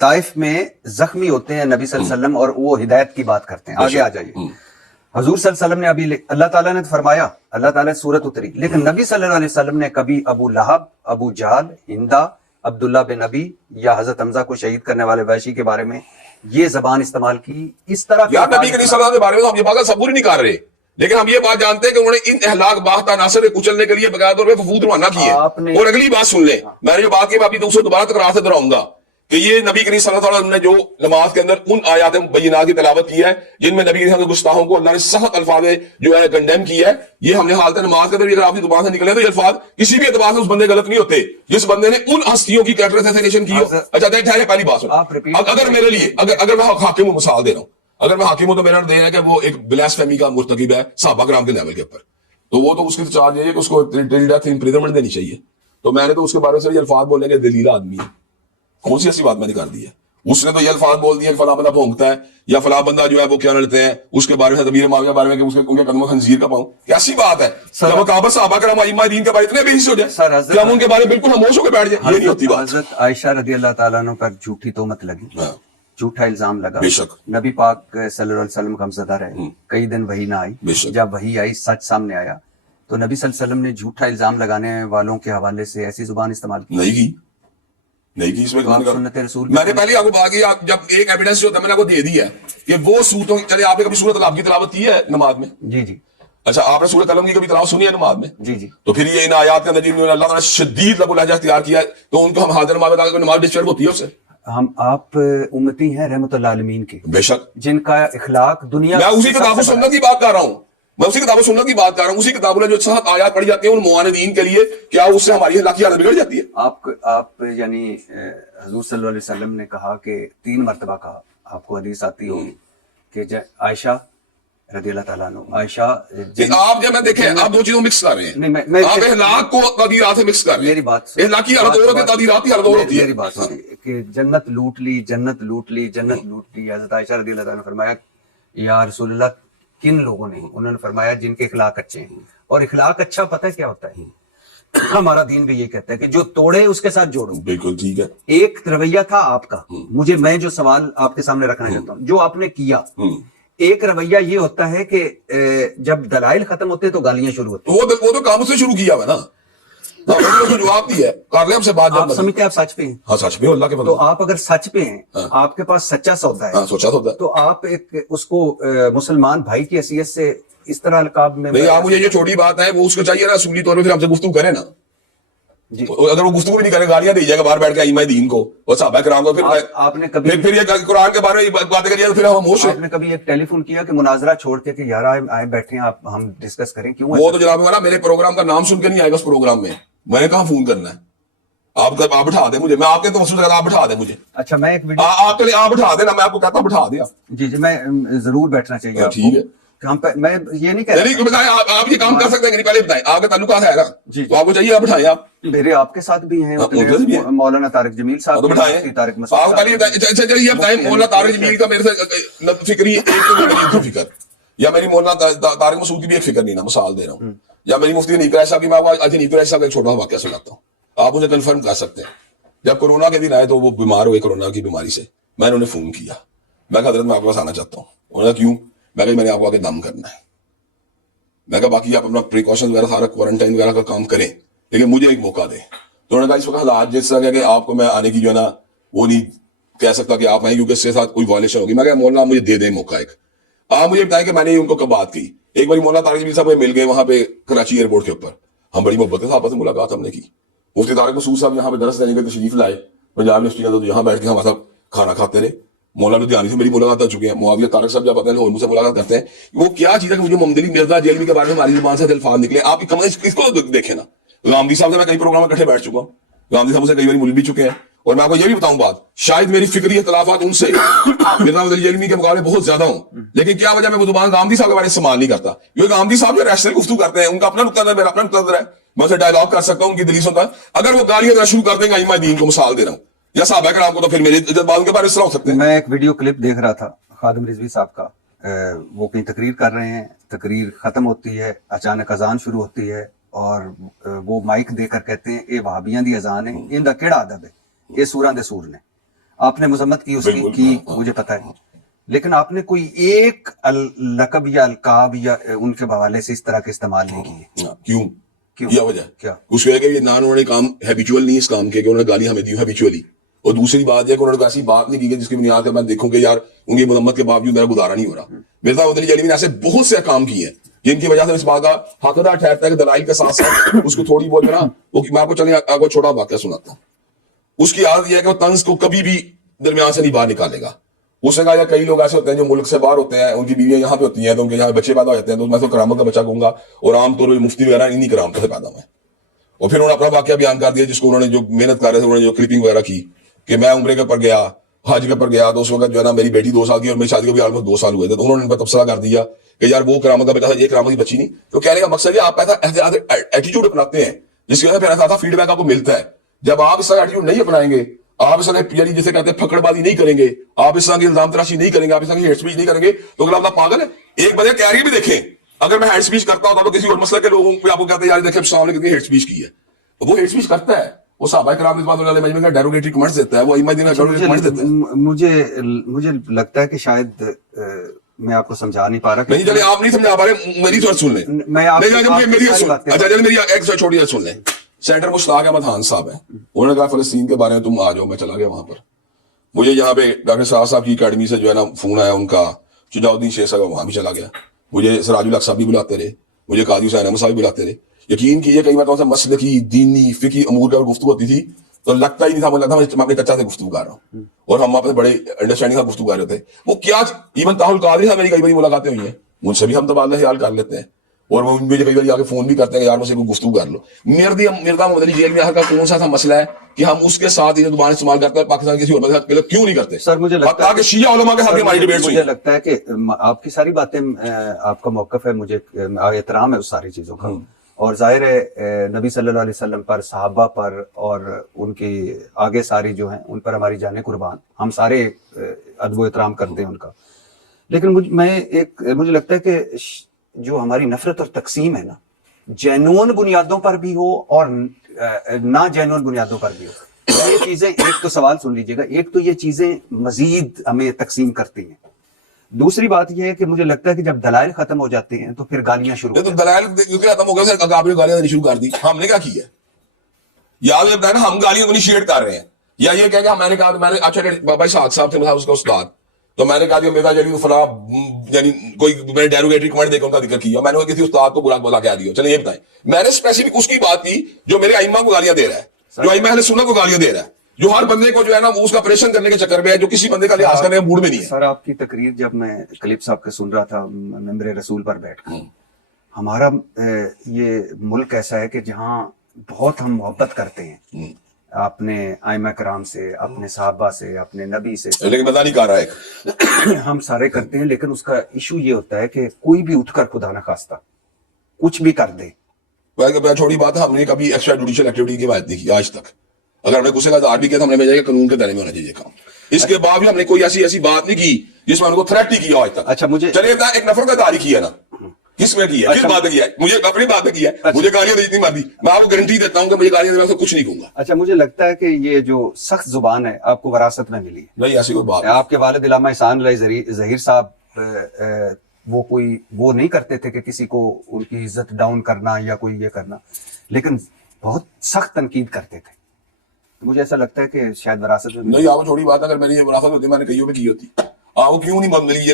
طائف میں زخمی ہوتے ہیں نبی صلی اللہ علیہ وسلم اور وہ ہدایت کی بات کرتے ہیں. آگے آ جائیے. حضور صلی اللہ علیہ وسلم نے ابھی اللہ تعالیٰ نے فرمایا, اللہ تعالیٰ نے صورت اتری, لیکن نبی صلی اللہ علیہ وسلم نے کبھی ابو لہب, ابو جہل, ہندا, عبداللہ بن نبی یا حضرت حمزہ کو شہید کرنے والے وحشی کے بارے میں یہ زبان استعمال کی. اس طرح یار نبی کریم صلی اللہ علیہ وسلم کے بارے میں ہم یہ بات صبور نہیں کر رہے, لیکن ہم یہ بات جانتے ہیں کہ انہوں نے ان اہلاک باہتا عناصر کو کچلنے کے لیے بغیر طور پہ وفود روانہ کیے. اور اگلی بات سن لیں, میں نے جو بات کی میں ابھی تو اسے دوبارہ تکرار سے دہراؤں گا کہ یہ نبی کریم صلی اللہ علیہ وسلم نے جو نماز کے اندر ان آیات بینات کی تلاوت کی ہے جن میں نبی کریم کے گستاخوں کو اللہ نے سخت الفاظ جو ہے کنڈیم کیا ہے, یہ ہم نے حالت نماز کے اندر اگر آپ کی زبان سے نکلے تو یہ الفاظ کسی بھی اعتبار سے اس بندے غلط نہیں ہوتے جس بندے نے ان ہستیوں کی کیریکٹر اسیسینیشن کی ہو. اچھا ٹھہرے, پہلی بات سن, اگر میرے لیے اگر میں حاکم ہوں, مثال دے رہا ہوں, اگر میں حاکم ہوں تو میرا دے ہے کہ وہ ایک بلاسفیمی کا مرتکب ہے صحابہ کرام کے لیول کے اوپر, تو وہ تو اس کی چارج ہے کہ اس کو ٹل ڈیتھ امپریزنمنٹ دینی چاہیے. تو میں نے تو اس کے بارے میں یہ الفاظ بولنے کے دلیل آدمی ہے, کون سی ایسی بات میں نے کر دی ہے. اس نے تو یہ الفاظ بول دیا کہ فلاں بندہ بھونکتا ہے یا فلاں بندہ جو ہے وہ کیا لڑتے ہیں اس کے بارے میں ضمیر معاویہ کے بارے میں کہ اس کے ان کے قدموں خنزیر کا پاؤں. کیسی بات ہے جب وقابت صحابہ کرام ائمہ دین کے بارے اتنے بے حس ہو جائے کہ ہم ان کے بارے میں بالکل خاموش ہو کے بیٹھ جائیں. یہ نہیں ہوتی بات. حضرت عائشہ رضی اللہ تعالیٰ عنہ پر جھوٹی تہمت لگی, جھوٹا الزام لگا, بے شک نبی پاک صلی اللہ علیہ وسلم غمزدہ رہے, کئی دن وحی نہ آئی, جب وحی آئی سچ سامنے آیا تو نبی صلی اللہ علیہ وسلم نے جھوٹا الزام لگانے والوں کے حوالے سے ایسی زبان استعمال کی نہیں کی. اس میں سنت رسول میں نے پہلے آپ کو بات کی, جب ایک ایویڈنس جو ہوتا ہے میں نے آپ کو دے دیا ہے کہ وہ صورتوں, چلے آپ نے کبھی سورۃ العلق کی تلاوت کی ہے نماز میں؟ جی جی. اچھا آپ نے سورۃ العلق کی کبھی تلاوت سنی ہے نماز میں؟ جی جی. تو پھر یہ ان آیات کے اندر جن میں اللہ تعالیٰ نے شدید لب لہجہ اختیار کیا ہے تو ان کو ہم حاضر نماز میں نماز ڈسٹرب ہوتی ہے اس سے. ہم آپ امتی ہیں رحمت اللہ عالمین کی, بے شک, جن کا اخلاق دنیا, میں اسی کتاب و سنت کی بات کر رہا ہوں, میں اسی کتاب و سنت کی بات کر رہا ہوں. اسی کتاب میں جو صحت آیات پڑھی جاتی ہیں ان معاندین کے لیے, کیا اس سے ہماری اخلاقی حالت بگڑ جاتی ہے؟ آپ یعنی حضور صلی اللہ علیہ وسلم نے کہا کہ 3 مرتبہ کہا, آپ کو حدیث آتی ہوگی کہ عائشہ رضی اللہ تعالیٰ عنہ, عائشہ آپ جب میں دیکھیں آپ دو چیزوں مکس کر رہے ہیں, آپ اخلاق کو تعدیرات سے مکس کر رہے ہیں. میری بات اخلاقی حالت اور ہوتی ہے, تعدیراتی حالت اور ہوتی ہے. میری بات سنیے کہ جنت لوٹ لی, جنت لوٹ لی, جنت لوٹ لی. حضرت عائشہ رضی اللہ تعالیٰ نے فرمایا یا رسول اللہ کن لوگوں نے؟ انہوں نے فرمایا جن کے اخلاق اچھے ہیں. اور اخلاق اچھا پتہ ہے کیا ہوتا ہے؟ ہمارا دین بھی یہ کہتا ہے کہ جو توڑے اس کے ساتھ جوڑو. بالکل ٹھیک ہے. ایک رویہ تھا آپ کا, میں جو سوال آپ کے سامنے رکھنا چاہتا ہوں, جو آپ نے کیا, ایک رویہ یہ ہوتا ہے کہ جب دلائل ختم ہوتے تو گالیاں شروع ہوتی ہیں. وہ تو کام سے شروع کیا ہوا نا, جواب دیا کر لیں ہم سے بات. آپ سمجھتے ہیں آپ سچ پہ ہیں؟ ہاں سچ پہ, اللہ کے تو آپ اگر سچ پہ ہیں, آپ کے پاس سچا سودا ہے, سوچا سودا ہے, تو آپ ایک اس کو مسلمان بھائی کی حیثیت سے اس طرح القاب میں نہیں. آپ مجھے یہ چھوٹی بات ہے وہ اس کو چاہیے نا اصولی طور پہ پھر ہم سے گفتگو کریں نا. اگر وہ گفتگو بھی نہیں کرے گالیاں دے جائے گا باہر بیٹھ کے ائمہ دین کو اور صحابہ کرام کو, آپ نے کبھی پھر یہ قرآن کے بارے میں باتیں کریے تو پھر ہم خاموش ہیں. آپ نے کبھی ایک ٹیلی فون کیا کہ مناظرہ چھوڑ کے کہ یار آئے بیٹھے ہیں آپ, ہم ڈسکس کریں؟ کیوں؟ وہ تو جناب ہمارا میرے پروگرام کا نام سن کے نہیں آئے گا اس پروگرام میں نے کہاں فون کرنا ہے. آپ بٹھا دیں مجھے, میں آپ کے تو مسئلہ آپ بٹھا دیں مجھے. اچھا میں ایک ویڈیو آپ کے لیے آپ بٹھا دینا, میں آپ کو کہتا ہوں بٹھا دیا. جی جی, میں ضرور بیٹھنا چاہیے. ٹھیک ہے, میں یہ نہیں کہہ رہا, آپ یہ کام کر سکتے ہیں کہ پہلے بتائیں آپ کا تعلقات ہے نا, تو آپ کو چاہیے آپ بٹھائیں. آپ میرے آپ کے ساتھ بھی ہیں, مولانا طارق جمیل صاحب تو بٹھائیں. آپ پہلے چلیے بتائیں مولانا طارق جمیل کا میرے سے فکری ایک فکر, یا میری مولانا طارق مسعود کی بھی ایک فکر نہیں نا, مثال دے رہا ہوں, یا میری مفتی نیک قریشی صاحب کی, میں نیک قریشی صاحب کا ایک چھوٹا واقعہ سناتا ہوں, آپ مجھے کنفرم کر سکتے ہیں. جب کورونا کے دن آئے تو وہ بیمار ہوئے کورونا کی بیماری سے, میں نے انہیں فون کیا, میں کہا حضرت میں آپ کے پاس آنا چاہتا ہوں. انہوں نے کیوں؟ میں نے آپ کو آگے دم کرنا ہے. میں کہا باقی آپ اپنا پریکاشن وغیرہ سارا کوارنٹائن وغیرہ کا کام کریں, لیکن مجھے ایک موقع دیں. تو انہوں نے کہا اس وقت حالات جس طرح کہ آپ کو میں آنے کی جو ہے نا وہ نہیں کہہ سکتا کہ آپ آئیں کیونکہ اس کے ساتھ کوئی وائلیشن ہوگی. میں کہا مولانا مجھے دے دیں موقع ایک. آپ مجھے بتائیں کہ میں نے ان کو کب بات کی. ایک بار مولانا طارق جمیل صاحب مل گئے وہاں پہ کراچی ایئرپورٹ کے اوپر, ہم بڑی محبت کے صاحب سے ملاقات ہم نے کی. مفتی طارق مسعود صاحب یہاں پہ درس دینے کے تشریف لائے پنجاب یونیورسٹی کا, تو یہاں بیٹھ کے ہمارے ساتھ کھانا کھاتے رہے. مولانا لدھیانی سے میری ملاقات ہو چکی ہے, معاویہ طارق صاحب جب اپنے مجھ سے ملاقات کرتے ہیں, وہ کیا چیز ہے کہ مجھے محمد علی مرزا جیلوی کے بارے میں ہماری زبان سے الفاظ نکلے. آپ اس کو دیکھیں نا, غامدی صاحب سے میں کئی پروگرام میں اکٹھے بیٹھ چکا ہوں, غامدی صاحب سے کئی بار مل بھی چکے ہیں. اور میں آپ کو یہ بھی بتاؤں بات, شاید میری فکری اختلافات ان سے مرزا محمد علی جیلوی کے مقابلے بہت زیادہ ہوں, لیکن کیا وجہ میں وہ زبان غامدی صاحب کے بارے میں استعمال نہیں کرتا, کیونکہ غامدی صاحب جو ریشنل گفتگو کرتے ہیں, ان کا اپنا نقطہ نظر, میرا اپنا نقطہ نظر ہے, میں اسے ڈائلاگ کر سکتا ہوں, ان کی دلیل سنتا. اگر وہ گالیاں دینا شروع کر دیں گے ائمہ دین کو, مثال دے رہا ہوں, یا صحابہ کرام کو, تو پھر میرے جذبات کے بارے اس طرح ہو سکتے ہیں. میں ایک ویڈیو کلپ دیکھ رہا تھا خادم رضوی صاحب کا, وہ کہیں تقریر کر رہے ہیں, تقریر ختم ہوتی ہے, اچانک اذان شروع ہوتی ہے, اور وہ مائک دے کر کہتے ہیں اے وہابیاں دی اذان ہے, ان دا کیڑا ادب ہے, یہ سوراں دے سور نے. آپ نے مذمت کی اس کی مجھے پتا ہے، لیکن آپ نے کوئی ایک لقب یا القاب یا ان کے حوالے سے اس طرح کے استعمال نہیں کیے. کیوں؟ کیا وجہ کیا؟ اس کی وجہ کہ یہ نہ انہوں نے کام ہیبیچول نہیں اس کام کے کہ انہوں نے گالیاں ہمیں دی ہیبیچولی، اور دوسری بات یہ کہ انہوں نے ایسی بات نہیں کی کہ جس کی بنیاد پہ میں دیکھوں کہ یار ان کی مذمت کے باوجود میرا گزارا نہیں ہو رہا. مرزا محمد علی جیلانی نے ایسے بہت سے کام کیے ہیں جن کی وجہ سے اس بات کا حقدار ٹھہرتا ہے کہ دلائل کے ساتھ ساتھ اس کو تھوڑی بہت نا میں آپ کو چلیں آپ کو چھوٹا واقعہ سناتا ہوں. اس کی عادت یہ ہے کہ وہ طنز کو کبھی بھی درمیان سے نہیں باہر نکالے گا. اس نے کہا کئی لوگ ایسے ہوتے ہیں جو ملک سے باہر ہوتے ہیں، ان کی بیویاں یہاں پہ ہوتی ہیں تو ان کے یہاں بچے پیدا ہو جاتے ہیں، تو میں تو کرامت کا بچہ کہوں گا، اور عام طور پہ مفتی وغیرہ انہیں کرامتوں سے پیدا ہوئے. اور پھر انہوں نے اپنا واقعہ بیان کر دیا جس کو انہوں نے جو محنت کر رہے تھے انہوں نے جو کلپنگ وغیرہ کی کہ میں عمرے کے پر گیا، حج کے پر گیا، تو اس وقت جو ہے نا میری بیٹی 2 سال کی اور میری شادی کو بھی آلموسٹ 2 سال ہوئے تھے. تو انہوں نے ان پر تبصرہ کر دیا کہ یار وہ کرامت کا بیٹا تھا، یہ کرامت کی بچی نہیں. تو کہنے کا مقصد ہے آپ ایسا ایٹیٹیوڈ اپناتے ہیں جس کی وجہ سے پھر ایسا فیڈ بیک آپ کو ملتا ہے. جب آپ اس طرح ایٹیٹیوڈ نہیں اپنائیں گے، آپ اس طرح یعنی جسے کہتے ہیں پھکڑ بازی نہیں کریں گے، آپ اس طرح کی الزام تراشی نہیں کریں گے، آپ اس طرح کی ہیٹ اسپیچ نہیں کریں گے، تو اگر آپ پاگل ہے. ایک بجے کیریئر بھی دیکھیں، اگر میں ہیٹ اسپیچ کرتا ہوتا تو کسی اور مسئلہ کے لوگوں کو آپ کو کہتے ہیں یار دیکھیں السلام علیکم کتنی ہیٹ اسپیچ کی ہے، وہ ہیٹ اسپیچ کرتا ہے، وہ صحابہ کرام اس بات والے مجمع کا ڈیروگیٹری کمنٹس دیتا ہے، وہ ائمہ دین کا ڈیروگیٹری کمنٹس دیتا ہے. مجھے لگتا ہے کہ شاید میں آپ کو سمجھا نہیں پا رہا. نہیں چلے آپ نہیں سمجھا پا رہے، میری سوچ سن لیں. اچھا چلے میری ایک چھوٹی سن لیں. سینیٹر مشتاق احمد خان صاحب ہیں، انہوں نے کہا فلسطین کے بارے میں تم آ جاؤ. میں چلا گیا وہاں پر. مجھے یہاں پہ ڈاکٹر صاحب کی اکیڈمی سے جو ہے نا فون آیا ان کا، شجاع الدین شیخ صاحب وہاں بھی چلا گیا. مجھے سراج الحق صاحب بھی بلاتے رہے، مجھے قاضی حسین احمد صاحب بھی بلاتے رہے. یقین کیجیے کئی مرتبہ مسلکی دینی فقہی امور پر گفتگو ہوتی تھی تو لگتا ہی نہیں تھا، مجھے لگتا میں اپنے چچا سے گفتگو کر رہا ہوں اور ہم آپس بڑے انڈرسٹینڈنگ سے گفتگو کر رہے تھے. وہ کیا ایون طاہر القادری صاحب میری کئی باری ملاقاتیں ہوئی ہیں، مجھ سے بھی ہم تبادلہ خیال کر لیتے ہیں، اور وہ مجھے کئی بار آ کے فون بھی کرتے ہیں کہ یار مجھ سے کوئی گفتگو کر لو. مرزا محمد علی جیلانی کا کون سا مسئلہ ہے کہ ہم اس کے ساتھ یہ زبان استعمال کرتے ہیں پاکستان کسی اور کے کیوں نہیں کرتے؟ سر مجھے لگتا ہے کہ شیعہ علماء کے ساتھ ہماری ڈیبیٹس ہوئی. مجھے لگتا ہے کہ آپ کی ساری باتیں، آپ کا موقف ہے، مجھے احترام ہے اس ساری چیزوں کا، اور ظاہر ہے نبی صلی اللہ علیہ وسلم پر، صحابہ پر، اور ان کی آگے ساری جو ہیں ان پر ہماری جانیں قربان، ہم سارے ادب و احترام کرتے ہیں ان کا. لیکن مجھے لگتا ہے کہ جو ہماری نفرت اور تقسیم ہے نا، جینون بنیادوں پر بھی ہو اور نہ جینون بنیادوں پر بھی ہو، یہ چیزیں، ایک تو سوال سن لیجیے گا، ایک تو یہ چیزیں مزید ہمیں تقسیم کرتی ہیں. دوسری بات یہ ہے کہ مجھے لگتا ہے کہ جب دلائل ختم ہو جاتے ہیں تو پھر گالیاں شروع ہو جاتی ہیں. دلائل ختم ہو گئے، آپ نے گالیاں دینی شروع کر دی. ہم نے کیا کیا ہے؟ یاد ہے نا، ہم گالیاں انیشیٹ کر رہے ہیں. یا یہ کہ میں نے کہا میں نے اچھا بابا اسحاق صاحب تھے اس کا استاد، تو میں نے کہا کہ مرزا جلی فلاں یعنی کوئی میں نے ڈیروگیٹری کمنٹ دے کے ان کا ذکر کیا، میں نے کسی استاد کو برا بولا کہہ دیا. چلیں یہ بتائیں، میں نے اسپیسیفک اس کی بات کی جو میرے ائمہ کو گالیاں دے رہا ہے، جو ائمہ اہل سنت کو گالیاں دے رہا ہے، جو ہر بندے کو جو ہے نا وہ اس کا آپریشن کرنے کے چکر میں ہے، جو کسی بندے کا لحاظ کرنے کا موڈ میں نہیں ہے. سر آپ کی تقریر جب میں کلپ صاحب کے سن رہا تھا ممبر رسول پر بیٹھ کر، ہمارا یہ ملک ایسا ہے کہ جہاں بہت ہم محبت کرتے ہیں اپنے ائمہ کرام سے، اپنے صحابہ سے، اپنے نبی سے، لیکن پتہ نہیں کہہ رہا ہے ہم سارے کرتے ہیں. لیکن اس کا ایشو یہ ہوتا ہے کہ کوئی بھی اٹھ کر خدا نہ خواستہ کچھ بھی کر دے. چھوٹی بات ہے، ہم نے کبھی ایکسٹرا جوڈیشل ایکٹیویٹی کی بات نہیں کی آج تک. اگر ہم نے غصے کا اظہار بھی کیا تو ہم نے بھیجا کہ قانون کے دائرے میں ہونا چاہیے کام. اس کے بعد بھی ہم نے کوئی ایسی بات نہیں کی جس میں ان کو تھریٹ نہیں کیا آج تک. اچھا مجھے چلیے ایک نفر کا داری کیا نا، کس میں کیا، کس بات میں کیا ہے؟ مجھے اپنی بات میں کیا ہے، مجھے گالیاں نہیں مار دی. میں آپ کو گارنٹی دیتا ہوں کہ مجھے گالیاں دینے سے کچھ نہیں کہوں گا. اچھا مجھے لگتا ہے کہ یہ جو سخت زبان ہے آپ کو وراثت میں ملی ہے. نہیں ایسی کوئی بات ہے. آپ کے والد علامہ احسان علیہ ظہیر صاحب وہ نہیں کرتے تھے کہ کسی کو ان کی عزت ڈاؤن کرنا یا کوئی یہ کرنا، لیکن بہت سخت تنقید کرتے تھے. مجھے ایسا لگتا ہے کہ شاید وراثت میں نہیں. آپ چھوٹی بات، اگر میری وراثت ہوتی میں نے کئیوں پہ کی ہوتی. آپ کو کیوں نہیں ملی